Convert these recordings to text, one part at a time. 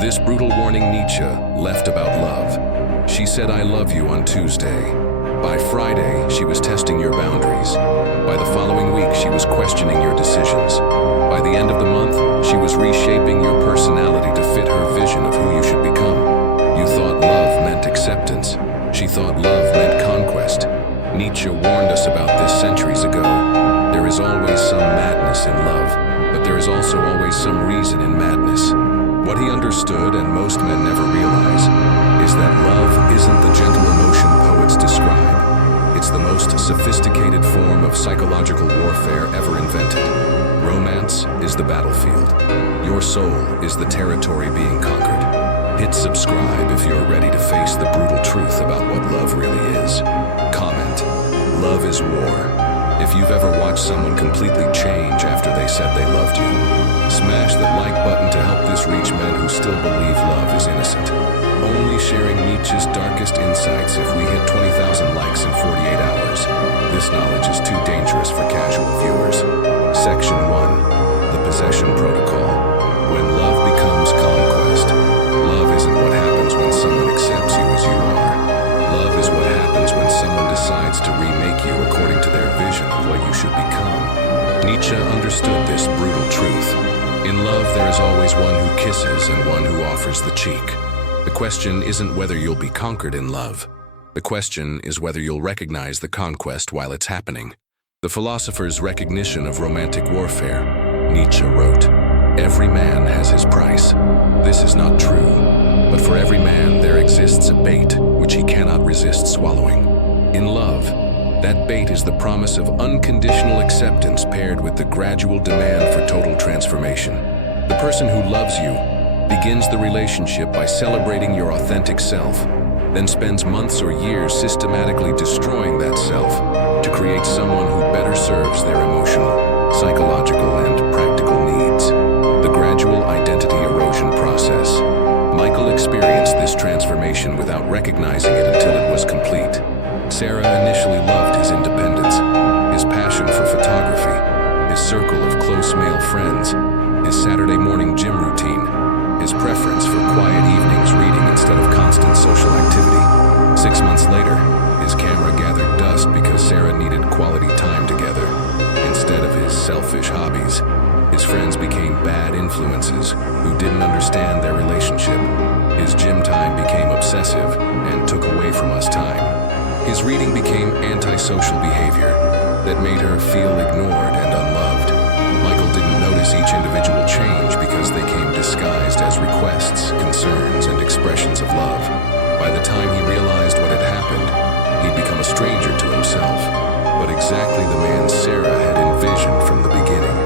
This brutal warning Nietzsche left about love. She said, "I love you" on Tuesday. By Friday, she was testing your boundaries. By the following week, she was questioning your decisions. By the end of the month, she was reshaping your personality to fit her vision of who you should become. You thought love meant acceptance. She thought love meant conquest. Nietzsche warned us about this centuries ago. There is always some madness in love, but there is also always some reason in madness. What he understood, and most men never realize, is that love isn't the gentle emotion poets describe. It's the most sophisticated form of psychological warfare ever invented. Romance is the battlefield. Your soul is the territory being conquered. Hit subscribe if you're ready to face the brutal truth about what love really is. Comment, "Love is war." If you've ever watched someone completely change after they said they loved you. Smash that like button to help this reach men who still believe love is innocent. Only sharing Nietzsche's darkest insights if we hit 20,000 likes in 48 hours. This knowledge is too dangerous for casual viewers. Section 1, the possession protocol. When love becomes conquest, love isn't what happens when someone accepts you as you are. Love is what happens when someone decides to remake you according to their vision of what you should become. Nietzsche understood this brutal truth. In love, there is always one who kisses and one who offers the cheek. The question isn't whether you'll be conquered in love. The question is whether you'll recognize the conquest while it's happening. The philosopher's recognition of romantic warfare. Nietzsche wrote, "Every man has his price." This is not true, but for every man there exists a bait which he cannot resist swallowing. In love, that bait is the promise of unconditional acceptance paired with the gradual demand for total transformation. The person who loves you begins the relationship by celebrating your authentic self, then spends months or years systematically destroying that self to create someone who better serves their emotional, psychological, and practical needs. The gradual identity erosion process. Michael experienced this transformation without recognizing it until it was complete. Sarah initially loved his independence, his passion for photography, his circle of close male friends, his Saturday morning gym routine, his preference for quiet evenings reading instead of constant social activity. 6 months later, his camera gathered dust because Sarah needed quality time together. Instead of his selfish hobbies, his friends became bad influences who didn't understand their relationship. His gym time became obsessive and took away from us time. His reading became antisocial behavior that made her feel ignored and unloved. Michael didn't notice each individual change because they came disguised as requests, concerns, and expressions of love. By the time he realized what had happened, he'd become a stranger to himself, but exactly the man Sarah had envisioned from the beginning.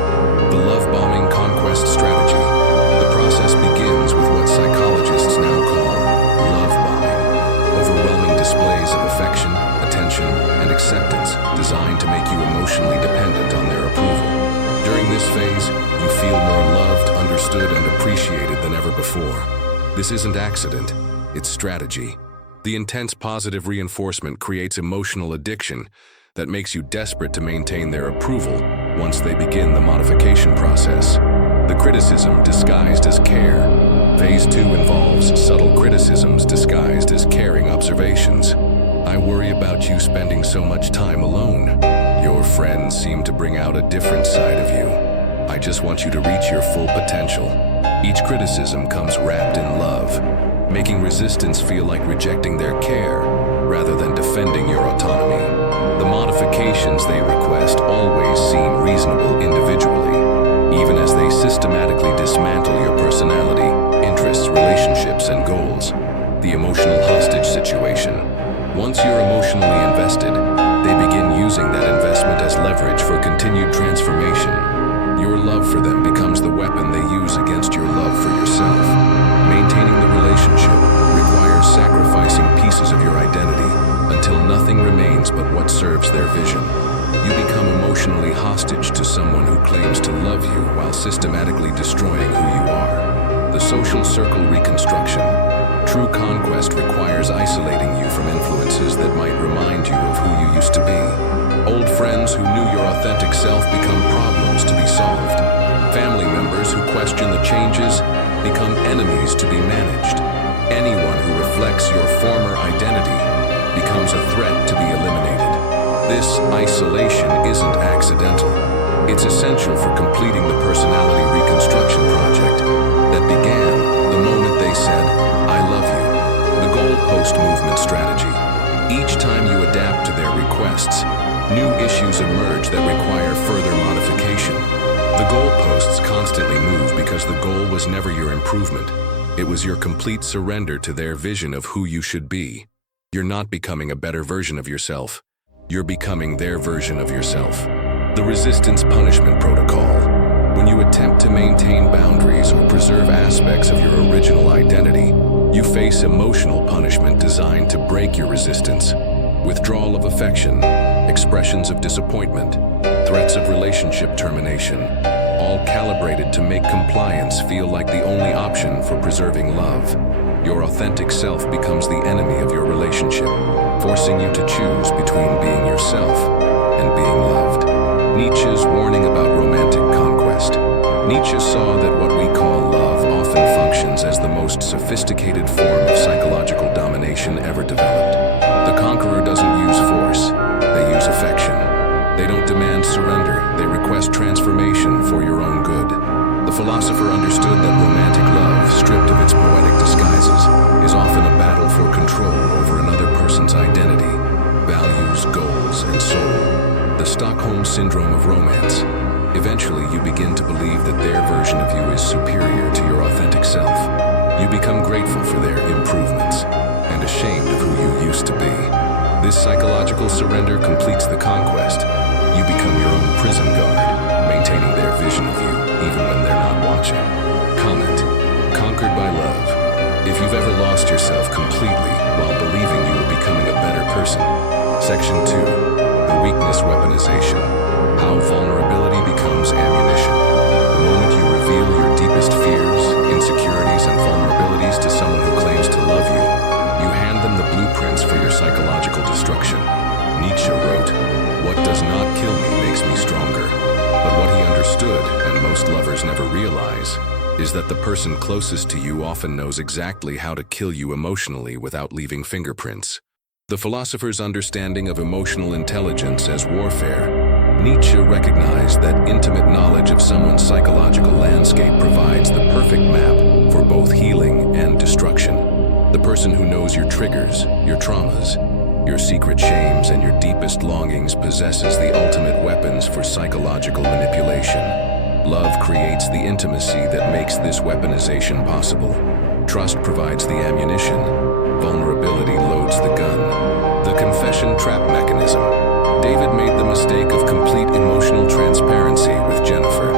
The love-bombing conquest strategy. The process begins with what psychologists now call love bombing. Overwhelming displays of affection, attention, and acceptance designed to make you emotionally dependent on their approval. During this phase, you feel more loved, understood, and appreciated than ever before. This isn't accident, it's strategy. The intense positive reinforcement creates emotional addiction that makes you desperate to maintain their approval once they begin the modification process. The criticism disguised as care. Phase 2 involves subtle criticisms disguised as caring observations. "I worry about you spending so much time alone. Your friends seem to bring out a different side of you. I just want you to reach your full potential." Each criticism comes wrapped in love, making resistance feel like rejecting their care rather than defending your autonomy. The modifications they request always seem reasonable individually, even as they systematically dismantle your personality, interests, relationships, and goals. The emotional hostage situation. Once you're emotionally invested, they begin using that investment as leverage for continued transformation. Your love for them becomes the weapon they use against your love for yourself. Maintaining the relationship requires sacrificing pieces of your identity until nothing remains but what serves their vision. You become emotionally hostage to someone who claims to love you while systematically destroying who you are. The social circle reconstruction. True conquest requires isolating you from influences that might remind you of who you used to be. Old friends who knew your authentic self become problems to be solved. Family members who question the changes become enemies to be managed. Anyone who reflects your former identity becomes a threat to be eliminated. This isolation isn't accidental. It's essential for completing the personality reconstruction project that began the moment they said, "I love you." The goalpost movement strategy. Each time you adapt to their requests, new issues emerge that require further modification. The goalposts constantly move because the goal was never your improvement. It was your complete surrender to their vision of who you should be. You're not becoming a better version of yourself. You're becoming their version of yourself. The resistance punishment protocol. When you attempt to maintain boundaries or preserve aspects of your original identity, you face emotional punishment designed to break your resistance. Withdrawal of affection, expressions of disappointment, threats of relationship termination, all calibrated to make compliance feel like the only option for preserving love. Your authentic self becomes the enemy of your relationship, forcing you to choose between being yourself and being loved. Nietzsche's warning about romantic conquest. Nietzsche saw that what we call love often functions as the most sophisticated form of psychological domination ever developed. The conqueror doesn't use force, they use affection. They don't demand surrender, they request transformation for your own good. The philosopher understood that romantic love, stripped of its poetic disguises, is often a battle for control over another person's identity, values, goals, and soul. The Stockholm Syndrome of romance. Eventually, you begin to believe that their version of you is superior to your authentic self. You become grateful for their improvements and ashamed of who you used to be. This psychological surrender completes the conquest. You become your own prison guard, maintaining their vision of you even when they're not watching. Comment: conquered by love. If you've ever lost yourself completely while believing you are becoming a better person. Section 2. The weakness weaponization. How vulnerability becomes ammunition. The moment you reveal your deepest fears, insecurities, and vulnerabilities to someone who claims to love you, you hand them the blueprints for your psychological destruction. Nietzsche wrote, "What does not kill me makes me stronger." But what he understood, and most lovers never realize, is that the person closest to you often knows exactly how to kill you emotionally without leaving fingerprints. The philosopher's understanding of emotional intelligence as warfare. Nietzsche recognized that intimate knowledge of someone's psychological landscape provides the perfect map for both healing and destruction. The person who knows your triggers, your traumas, your secret shames, and your deepest longings possesses the ultimate weapons for psychological manipulation. Love creates the intimacy that makes this weaponization possible. Trust provides the ammunition. Vulnerability loads the gun. The confession trap mechanism. David made the mistake of complete emotional transparency with Jennifer.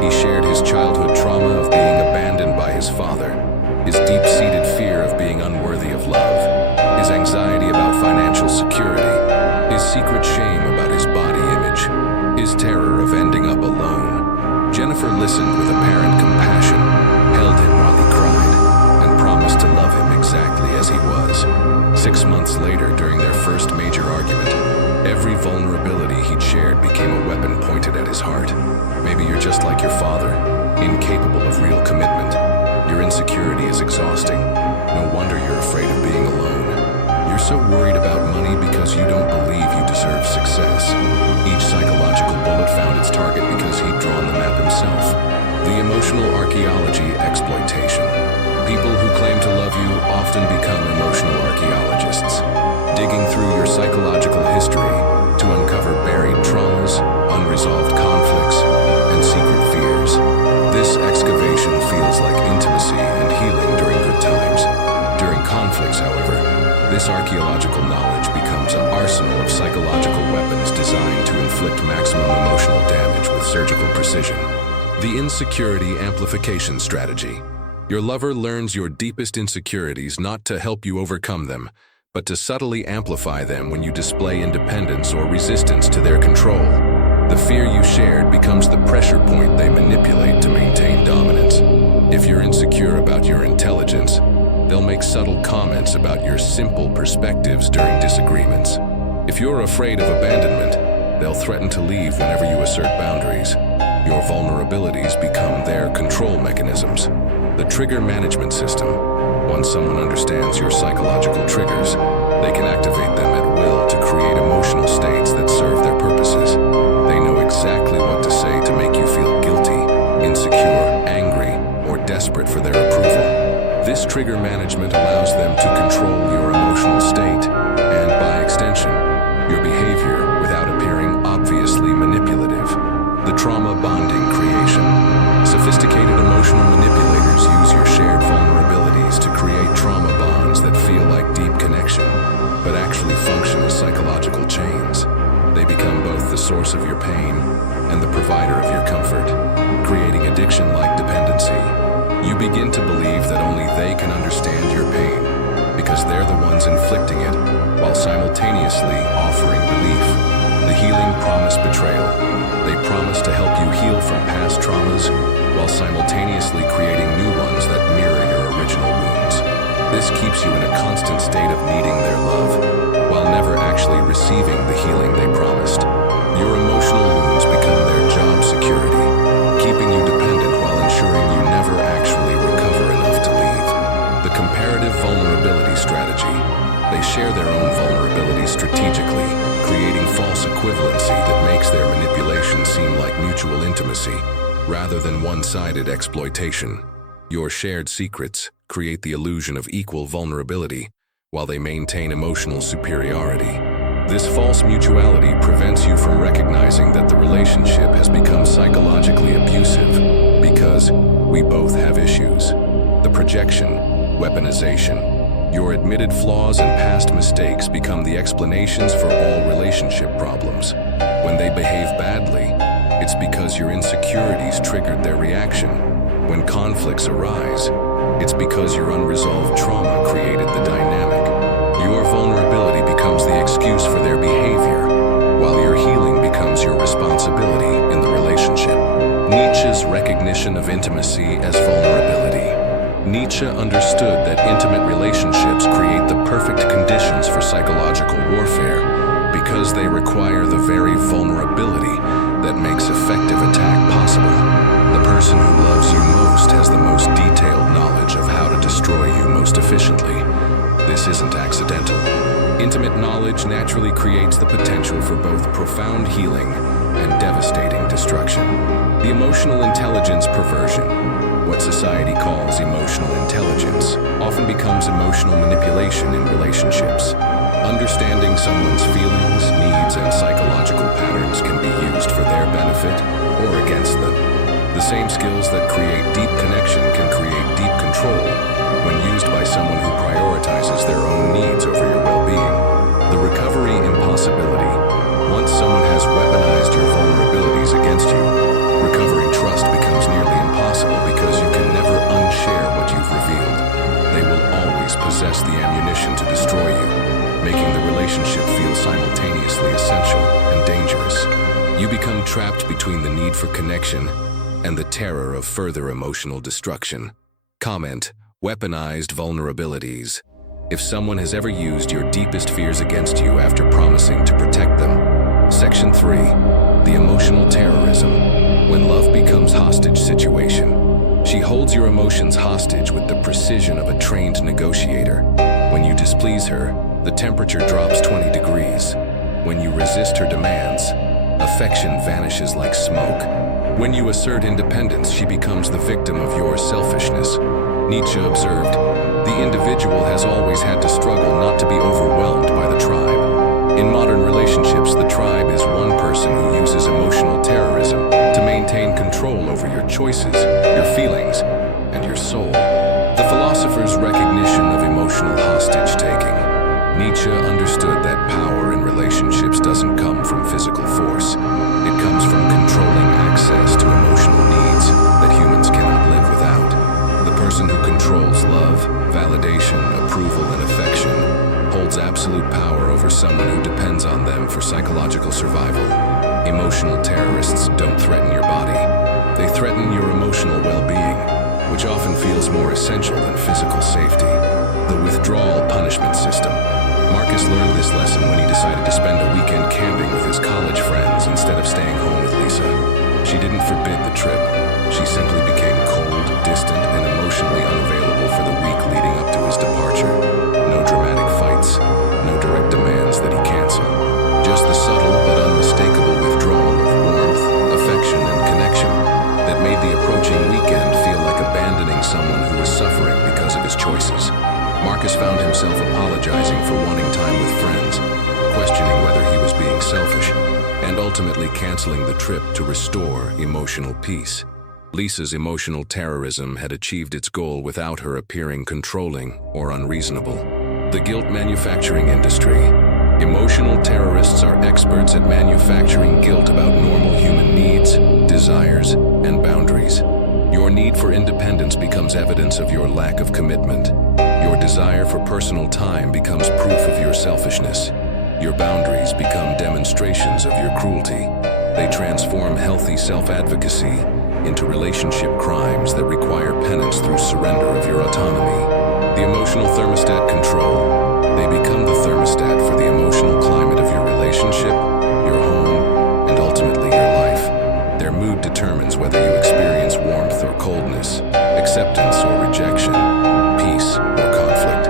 He shared his childhood trauma of being abandoned by his father, his deep-seated fear of being unworthy of love, his anxiety about financial security, his secret shame about his body image, his terror of ending up alone. Jennifer listened with apparent compassion, held him while he cried, and promised to love him exactly as he was. 6 months later, during their first major argument, every vulnerability he'd shared became a weapon pointed at his heart. Maybe you're just like your father, incapable of real commitment. Your insecurity is exhausting. No wonder you're afraid of being alone. You're so worried about money because you don't believe you deserve success. Each psychological bullet found its target because he'd drawn the map himself. The emotional archaeology exploitation. People who claim to love you often become emotional archaeologists, digging through your psychological history to uncover buried traumas, unresolved conflicts, and secret fears. This excavation feels like intimacy and healing during good times. During conflicts, however, this archaeological knowledge becomes an arsenal of psychological weapons designed to inflict maximum emotional damage with surgical precision. The insecurity amplification strategy. Your lover learns your deepest insecurities not to help you overcome them, but to subtly amplify them when you display independence or resistance to their control. The fear you shared becomes the pressure point they manipulate to maintain dominance. If you're insecure about your intelligence, they'll make subtle comments about your simple perspectives during disagreements. If you're afraid of abandonment, they'll threaten to leave whenever you assert boundaries. Your vulnerabilities become their control mechanisms. The trigger management system. Once someone understands your psychological triggers, they can activate them at will to create emotional states that serve their purposes. They know exactly what to say to make you feel guilty, insecure, angry, or desperate for their approval. This trigger management allows them to control your emotional state and, by extension, your behavior without appearing obviously manipulative. The trauma bonding creation. Sophisticated emotional manipulators use your shared vulnerabilities to create trauma bonds that feel like deep connection, but actually function as psychological chains. They become both the source of your pain and the provider of your comfort, creating addiction-like dependency. You begin to believe that only they can understand your pain because they're the ones inflicting it, while simultaneously offering relief. The healing promise betrayal. They promise to help you heal from past traumas while simultaneously creating new ones that mirror your original wounds. This keeps you in a constant state of needing their love, while never actually receiving the healing they promised. Your emotional wounds become their job security, keeping you dependent while ensuring you never actually recover enough to leave. The comparative vulnerability strategy. They share their own vulnerabilities strategically, creating false equivalency that makes their manipulation seem like mutual intimacy, rather than one-sided exploitation. Your shared secrets create the illusion of equal vulnerability, while they maintain emotional superiority. This false mutuality prevents you from recognizing that the relationship has become psychologically abusive because we both have issues. The projection, weaponization. Your admitted flaws and past mistakes become the explanations for all relationship problems. When they behave badly, it's because your insecurities triggered their reaction. When conflicts arise, it's because your unresolved trauma created the dynamic. Your vulnerability becomes the excuse for their behavior, while your healing becomes your responsibility in the relationship. Nietzsche's recognition of intimacy as vulnerability. Nietzsche understood that intimate relationships create the perfect conditions for psychological warfare because they require the very vulnerability that makes effective attack possible. The person who loves you most has the most detailed knowledge of how to destroy you most efficiently. This isn't accidental. Intimate knowledge naturally creates the potential for both profound healing and devastating destruction. The emotional intelligence perversion. What society calls emotional intelligence often becomes emotional manipulation in relationships. Understanding someone's feelings, needs, and psychological patterns can be used for their benefit or against them. The same skills that create deep connection can create deep control when used by someone who prioritizes their own needs over your well-being. The recovery impossibility. Once someone has weaponized your vulnerabilities against you, recovering trust becomes nearly impossible because you can never unshare what you've revealed. They will always possess the ammunition to destroy you, making the relationship feel simultaneously essential and dangerous. You become trapped between the need for connection and the terror of further emotional destruction. Comment: weaponized vulnerabilities. If someone has ever used your deepest fears against you after promising to protect them. Section 3. The emotional terrorism. When love becomes hostage situation. She holds your emotions hostage with the precision of a trained negotiator. When you displease her, the temperature drops 20 degrees. When you resist her demands, affection vanishes like smoke. When you assert independence, she becomes the victim of your selfishness. Nietzsche observed, the individual has always had to struggle not to be overwhelmed by the tribe. In modern relationships, the tribe is one person who uses emotional terrorism to maintain control over your choices, your feelings, and your soul. The philosopher's recognition of emotional hostage-taking. Nietzsche understood that power in relationships doesn't come from physical force. It comes from controlling access to emotional needs that humans cannot live without. The person who controls love, validation, approval, and affection holds absolute power over someone who depends on them for psychological survival. Emotional terrorists don't threaten your body. They threaten your emotional well-being, which often feels more essential than physical safety. The withdrawal punishment system. Marcus learned this lesson when he decided to spend a weekend camping with his college friends instead of staying home with Lisa. She didn't forbid the trip. She simply became cold, distant and emotionally unavailable for the week leading up to his departure. No dramatic fights, no direct demands that he cancel. Just the subtle but unmistakable withdrawal of warmth, affection, and connection that made the approaching weekend feel like abandoning someone who was suffering because of his choices. Marcus found himself apologizing for wanting time with friends, questioning whether he was being selfish, and ultimately canceling the trip to restore emotional peace. Lisa's emotional terrorism had achieved its goal without her appearing controlling or unreasonable. The guilt manufacturing industry. Emotional terrorists are experts at manufacturing guilt about normal human needs, desires, and boundaries. Your need for independence becomes evidence of your lack of commitment. Your desire for personal time becomes proof of your selfishness. Your boundaries become demonstrations of your cruelty. They transform healthy self-advocacy into relationship crimes that require penance through surrender of your autonomy. The emotional thermostat control. They become the thermostat for the emotional climate of your relationship, your home, and ultimately your life. Their mood determines whether you experience warmth or coldness, acceptance or rejection, peace or conflict.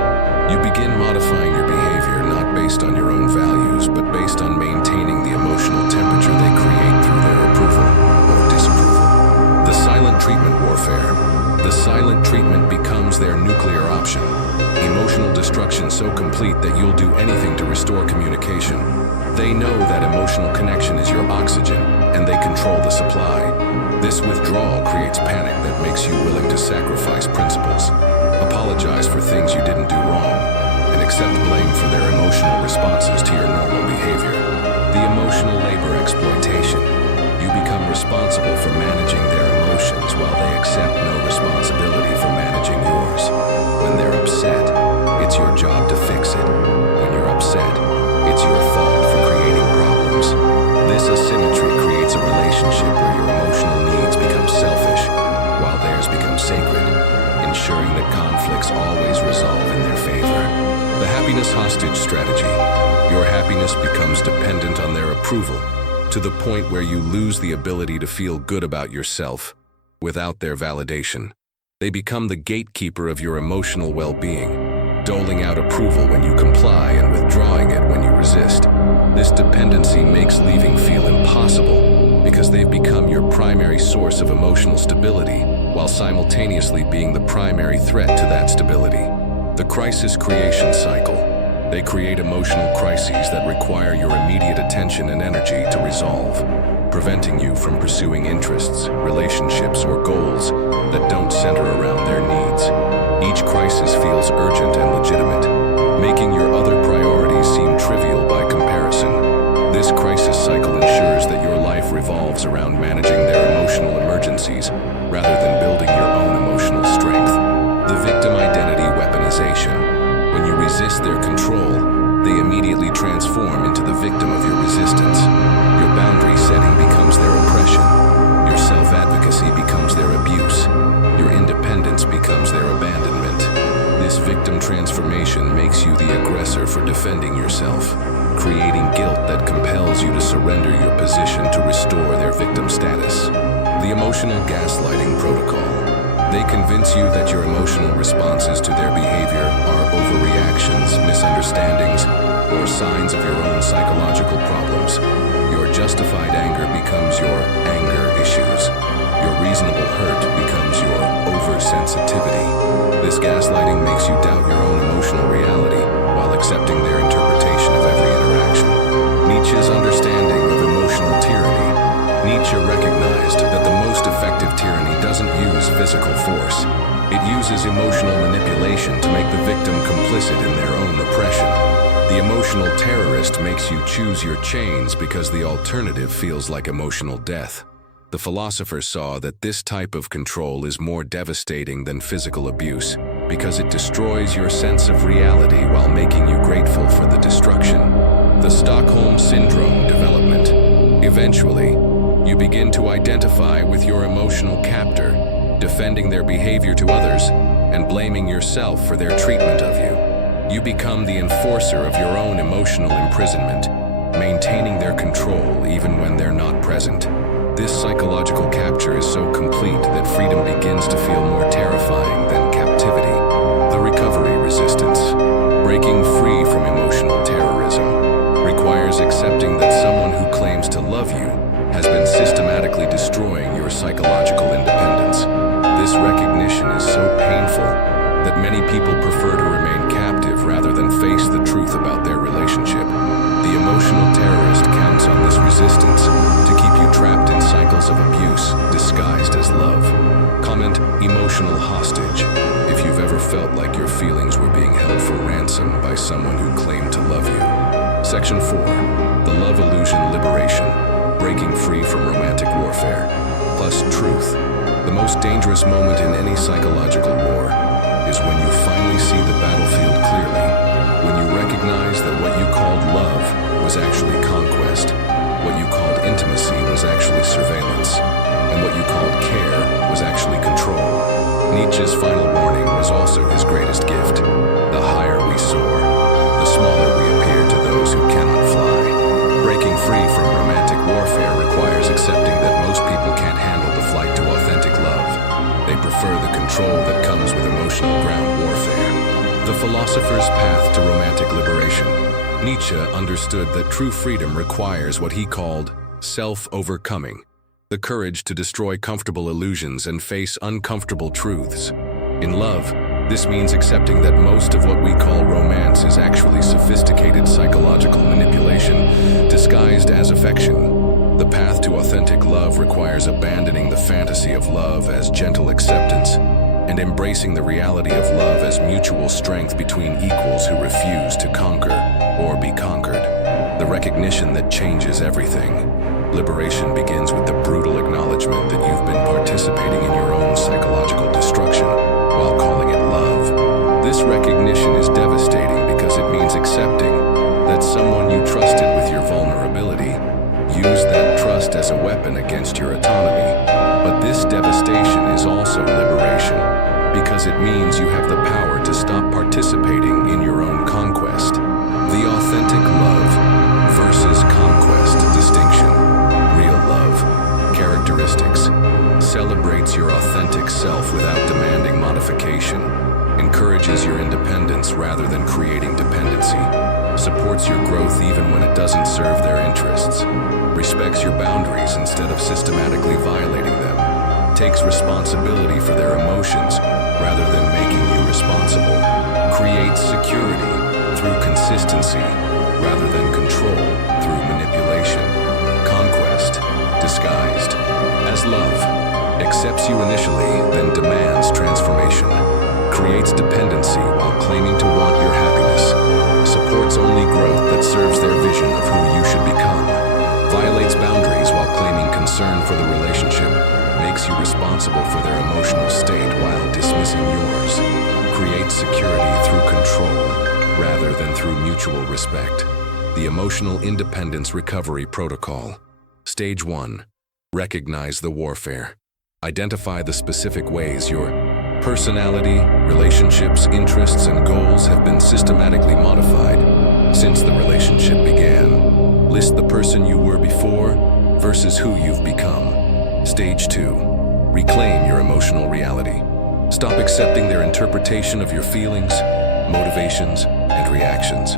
You begin modifying your behavior not based on your own values, but based on maintaining the emotional temperature they create through their approval or disapproval. The silent treatment warfare. The silent treatment becomes their nuclear option. Emotional destruction so complete that you'll do anything to restore communication. They know that emotional connection is your oxygen, and they control the supply. This withdrawal creates panic that makes you willing to sacrifice principles, apologize for things you didn't do wrong, and accept blame for their emotional responses to your normal behavior. The emotional labor exploitation. You become responsible for managing their emotions while they accept no responsibility for managing yours. When they're upset, it's your job to fix it. When you're upset, it's your fault for creating problems. This asymmetry creates a relationship where your emotional needs become selfish, while theirs become sacred, ensuring that conflicts always resolve in their favor. The happiness hostage strategy. Your happiness becomes dependent on their approval, to the point where you lose the ability to feel good about yourself without their validation. They become the gatekeeper of your emotional well-being, doling out approval when you comply and withdrawing it when you resist. This dependency makes leaving feel impossible because they've become your primary source of emotional stability, while simultaneously being the primary threat to that stability. The crisis creation cycle. They create emotional crises that require your immediate attention and energy to resolve, preventing you from pursuing interests, relationships, or goals that don't center around their needs. Each crisis feels urgent and legitimate, making your other priorities seem trivial by comparison. This crisis cycle ensures that your life revolves around managing their emotional emergencies rather than building your own emotional strength. The victim identity weaponization. When you resist their control, they immediately transform into the victim of your resistance. Your boundary setting becomes their oppression. Your self-advocacy becomes their abuse. Your independence becomes their abandonment. This victim transformation makes you the aggressor for defending yourself, creating guilt that compels you to surrender your position to restore their victim status. The emotional gaslighting protocol. They convince you that your emotional responses to their behavior are overreactions, misunderstandings, or signs of your own psychological problems. Your justified anger becomes your anger issues. Your reasonable hurt becomes your oversensitivity. This gaslighting makes you doubt your own emotional reality while accepting their interpretation of every interaction. Nietzsche's understanding of emotional tyranny. Nietzsche recognized that the most effective tyranny doesn't use physical force. It uses emotional manipulation to make the victim complicit in their own oppression. The emotional terrorist makes you choose your chains because the alternative feels like emotional death. The philosopher saw that this type of control is more devastating than physical abuse because it destroys your sense of reality while making you grateful for the destruction. The Stockholm Syndrome development. Eventually, you begin to identify with your emotional captor, defending their behavior to others and blaming yourself for their treatment of you. You become the enforcer of your own emotional imprisonment, maintaining their control even when they're not present. This psychological capture is so complete that freedom begins to feel more terrifying than captivity. The recovery resistance. Breaking free from emotional terrorism requires accepting that someone who claims to love you has been systematically destroying your psychological independence. This recognition is so painful that many people prefer to remain captive rather than face the truth about their relationship. The emotional terrorist counts on this resistance to keep you trapped in cycles of abuse disguised as love. Comment emotional hostage if you've ever felt like your feelings were being held for ransom by someone who claimed to love you. Section 4. The love illusion liberation. Breaking free from romantic warfare. Plus truth. The most dangerous moment in any psychological war is when you finally see the battlefield clearly, when you recognize that what you called love was actually conquest, what you called intimacy was actually surveillance, and what you called care was actually control. Nietzsche's final warning was also his greatest gift. The higher we soar, the smaller we appear to those who cannot fly. Breaking free from romantic warfare requires accepting that most people can't handle the flight to authentic love. They prefer the control that comes with emotional ground warfare. The philosopher's path to romantic liberation. Nietzsche understood that true freedom requires what he called self-overcoming, the courage to destroy comfortable illusions and face uncomfortable truths. In love, this means accepting that most of what we call romance is actually sophisticated psychological manipulation disguised as affection. The path to authentic love requires abandoning the fantasy of love as gentle acceptance and embracing the reality of love as mutual strength between equals who refuse to conquer or be conquered. The recognition that changes everything. Liberation begins with the brutal acknowledgement that you've been participating in your own psychological destruction while calling it love. This recognition is devastating because it means accepting that someone you trusted with your vulnerability used that trust as a weapon against your autonomy. But this devastation is also liberation, because it means you have the power to stop participating in your own conquest. The authentic love versus conquest distinction. Real love, characteristics, celebrates your authentic self without demanding modification, encourages your independence rather than creating dependency, supports your growth even when it doesn't serve their interests, respects your boundaries instead of systematically violating them, takes responsibility for their emotions rather than making you responsible, creates security through consistency rather than control through manipulation, conquest disguised as love, accepts you initially then demands transformation, creates dependency while claiming to want your happiness, supports only growth that serves their vision of who you should become, violates boundaries while claiming concern for the relationship, makes you responsible for their emotional state while dismissing yours, creates security through control rather than through mutual respect. The Emotional Independence Recovery Protocol. Stage 1. Recognize the warfare. Identify the specific ways your personality, relationships, interests, and goals have been systematically modified since the relationship began. List the person you were before versus who you've become. Stage 2. Reclaim your emotional reality. Stop accepting their interpretation of your feelings, motivations, and reactions.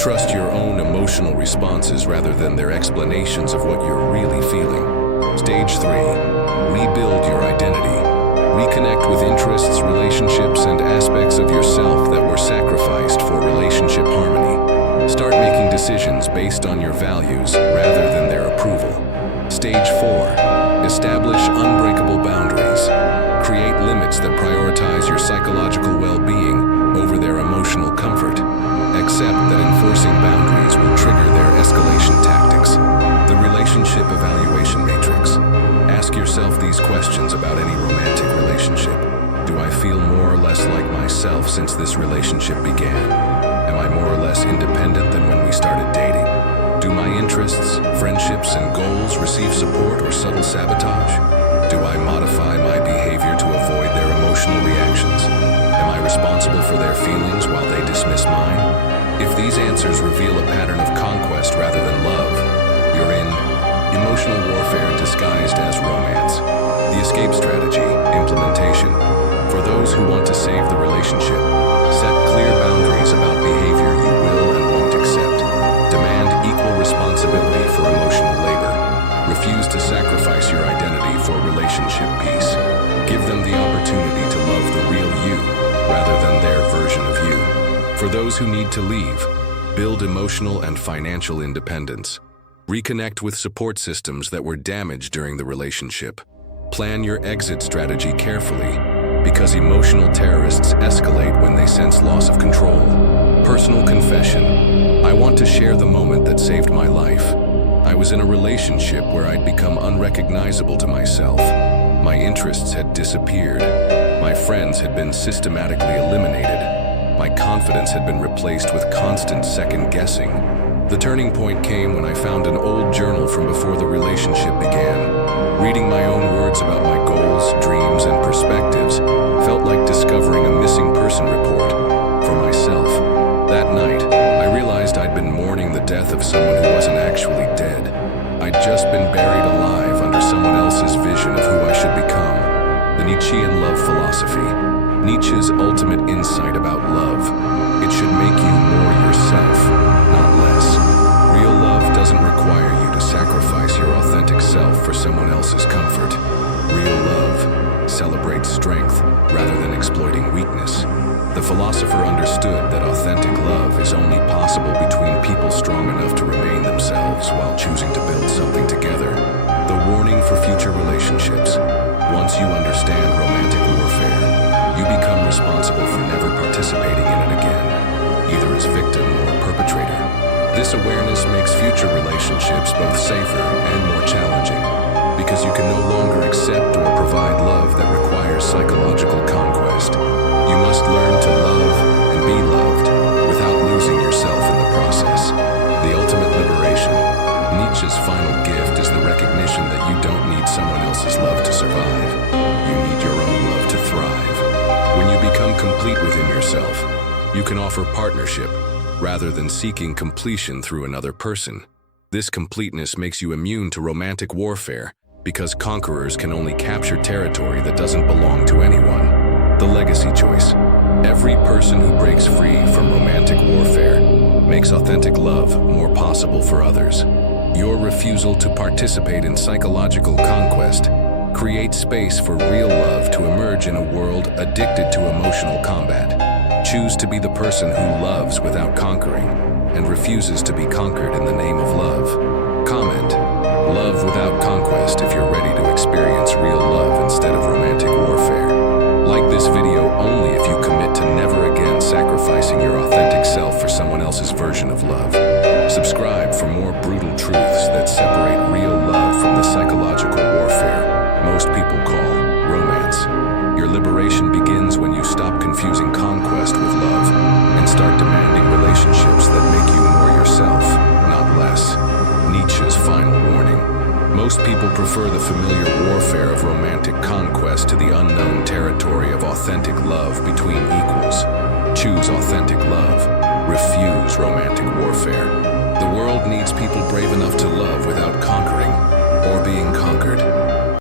Trust your own emotional responses rather than their explanations of what you're really feeling. Stage 3. Rebuild your identity. Reconnect with interests, relationships, and aspects of yourself that were sacrificed for relationship harmony. Start making decisions based on your values rather than their approval. Stage 4. Establish unbreakable boundaries. Create limits that prioritize your psychological well-being over their emotional comfort. Accept that enforcing boundaries will trigger their escalation tactics. The Relationship Evaluation Matrix. Ask yourself these questions about any romantic relationship. Do I feel more or less like myself since this relationship began? Am I more or less independent than when we started dating? Do my interests, friendships, and goals receive support or subtle sabotage? Do I modify my behavior to avoid their emotional reactions? Am I responsible for their feelings while they dismiss mine? If these answers reveal a pattern of conquest rather than love, you're in Emotional warfare disguised as romance. The escape strategy, implementation. For those who want to save the relationship, set clear boundaries about behavior you will and won't accept. Demand equal responsibility for emotional labor. Refuse to sacrifice your identity for relationship peace. Give them the opportunity to love the real you rather than their version of you. For those who need to leave, build emotional and financial independence. Reconnect with support systems that were damaged during the relationship. Plan your exit strategy carefully, because emotional terrorists escalate when they sense loss of control. Personal confession. I want to share the moment that saved my life. I was in a relationship where I'd become unrecognizable to myself. My interests had disappeared. My friends had been systematically eliminated. My confidence had been replaced with constant second-guessing. The turning point came when I found an old journal from before the relationship began. Reading my own words about my goals, dreams, and perspectives felt like discovering a missing person report for myself. That night, I realized I'd been mourning the death of someone who wasn't actually dead. I'd just been buried alive under someone else's vision of who I should become. The Nietzschean love philosophy. Nietzsche's ultimate insight about love. It should make you more yourself, not less. Real love doesn't require you to sacrifice your authentic self for someone else's comfort. Real love celebrates strength rather than exploiting weakness. The philosopher understood that authentic love is only possible between people strong enough to remain themselves while choosing to build something together. The warning for future relationships. Once you understand romantic warfare, you become responsible for never participating in it again, either as victim or perpetrator. This awareness makes future relationships both safer and more challenging, because you can no longer accept or provide love that requires psychological conquest. You must learn to love and be loved without losing yourself in the process. The ultimate liberation. Nietzsche's final gift is the recognition that you don't need someone else's love to survive. You need your own love to thrive. When you become complete within yourself, you can offer partnership rather than seeking completion through another person. This completeness makes you immune to romantic warfare because conquerors can only capture territory that doesn't belong to anyone. The legacy choice. Every person who breaks free from romantic warfare makes authentic love more possible for others. Your refusal to participate in psychological conquest creates space for real love to emerge in a world addicted to emotional combat. Choose to be the person who loves without conquering and refuses to be conquered in the name of love. Comment: love without conquest if you're ready to experience real love instead of romantic warfare. Like this video only if you commit to never again sacrificing your authentic self for someone else's version of love. Subscribe for more brutal truths that separate real love from the psychological warfare most people call romance. Your liberation begins when you stop confusing conquest with love and start demanding relationships that make you more yourself, not less. Nietzsche's final warning. Most people prefer the familiar warfare of romantic conquest to the unknown territory of authentic love between equals. Choose authentic love. Refuse romantic warfare. The world needs people brave enough to love without conquering or being conquered.